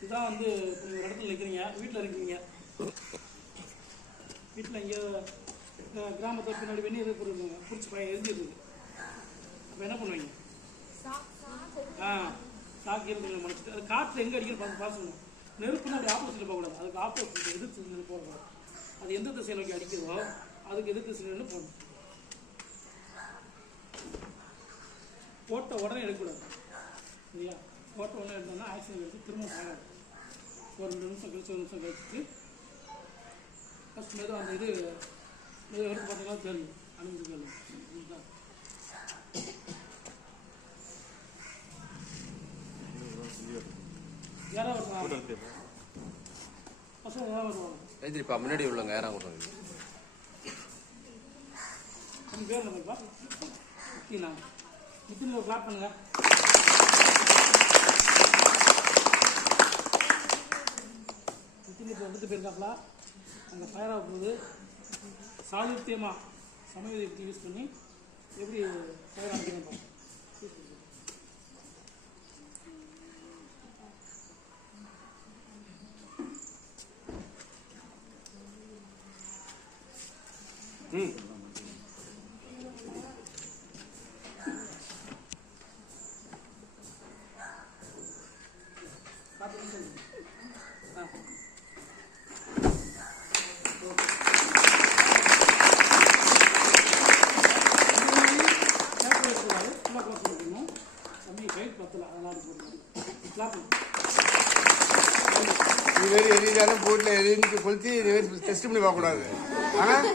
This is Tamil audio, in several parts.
இதுதான் வந்து ஒரு இடத்துல நிற்கிறீங்க வீட்டில் இருக்கீங்க. வீட்டில் இங்கே கிராமத்தில் பின்னாடி வெந்நீர் இருக்குங்க. பிடிச்சி பையன் எரிஞ்சிட்டு அப்போ என்ன பண்ணுவீங்க? ஆ சாக்கி இருக்குங்க மனுச்சிட்டு அது காற்று எங்கே அடிக்கணும் பார்த்து பார்த்துக்கணும் நெருப்புனா அப்படி ஆப்போசிட்டில் போகக்கூடாது. அதுக்கு ஆப்போசிட் எதிர்த்து திசையில் போகக்கூடாது. அது எந்த திசையில் நோக்கி அடிக்கிறதோ அதுக்கு எதிர்த்து திசையில் போகணும். போட்ட உடனே எடுக்கக்கூடாது. இல்லையா போட்ட உடனே எடுத்தோம்னா ஆக்சிடென்ட் எடுத்து திரும்ப போகாது ஒரு ரெண்டு நிமிஷம் கழிச்சு ஒரு நிமிஷம் கழிச்சு ஃபஸ்ட் மெதுவாக அந்த இது மெதுவாக எடுத்து பார்த்தீங்கன்னா தெரியும். அனுமதி தெரியும் இதுதான். வருவாங்க? வருவாங்க? முன்னாடி உள்ளவங்க யாரா நித்தின் ஒரு கிளாப் பண்ணுங்க. நித்தின் அங்கே ஃபயர் ஆகும் போது போகுது சமையல் எப்படி யூஸ் பண்ணி எப்படி ஃபயர் ஆகுதுன்னு ம் பார்த்து சொல்லுங்க ஆ இது மாதிரி எரிஞ்சாலும் போட்டில் எரிஞ்சு கொளுத்தி இது மாதிரி டெஸ்ட் பண்ணி பார்க்கக்கூடாது. ஆனால்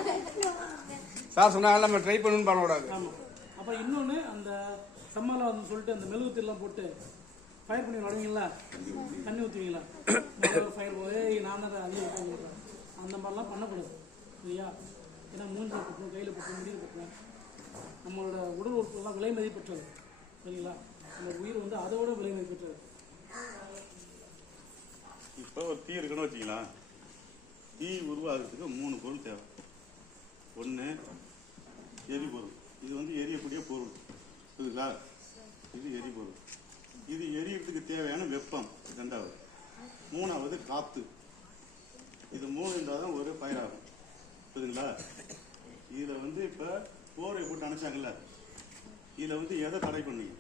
சார் சொன்னாங்க நம்ம ட்ரை பண்ணணும்னு பண்ணக்கூடாது ஆமாம் அப்புறம் இன்னொன்று அந்த சம்மாவில் வந்து சொல்லிட்டு அந்த மெழுகுத்திரிலாம் போட்டு ஃபயர் பண்ணி நடுவீங்களா தண்ணி ஊற்றுவீங்களா ஃபயர் போய் நான் தான் அள்ளி வைப்பேன் அந்த மாதிரிலாம் பண்ணக்கூடாது சரியா? ஏன்னா மூஞ்சில் போட்டணும் கையில் போட்டணும் முடியில் போட்டணும் நம்மளோட உடல் உறுப்புலாம் விலை மதிப்பற்றது சரிங்களா? அந்த உயிர் வந்து அதோட விலை மதிப்பற்றது. இப்போ ஒரு தீ இருக்குன்னு வச்சுக்கலாம் தீ உருவாகிறதுக்கு மூணு பொருள் தேவை. ஒன்று எரிபொருள். இது வந்து எரியக்கூடிய பொருள். புரியுதா? இது எரிபொருள். இது எரியறதுக்கு தேவையான வெப்பம் ரெண்டாவது மூணாவது காற்று இது மூணு இருந்தால் தான் ஒரு பயிராகும். புரியுதுங்களா? இதில் வந்து இப்போ போரை போட்டு அணைச்சாங்கல்ல? இதில் வந்து எதை தடை பண்ணீங்க?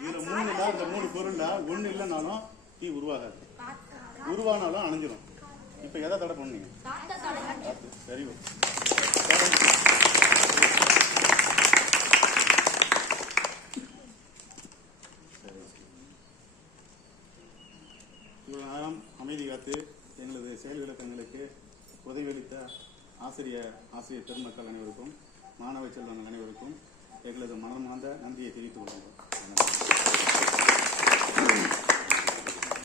இதில் மூணு இந்த மூணு பொருளில் ஒன்று இல்லைனாலும் தீ உருவாகாது. உருவானாலும் அணைஞ்சிடும் இப்போ எதை தடை பண்ணீங்க? சரி இவ்வளவு நேரம் அமைதி காத்து எங்களது செயல் விளக்கங்களுக்கு உதவியளித்த ஆசிரியர் ஆசிரியர் பெருமக்கள் அனைவருக்கும் மாணவ செல்வங்கள் அனைவருக்கும் எங்களது மனமார்ந்த நன்றியை தெரிவித்துக் கொள்கிறோம்.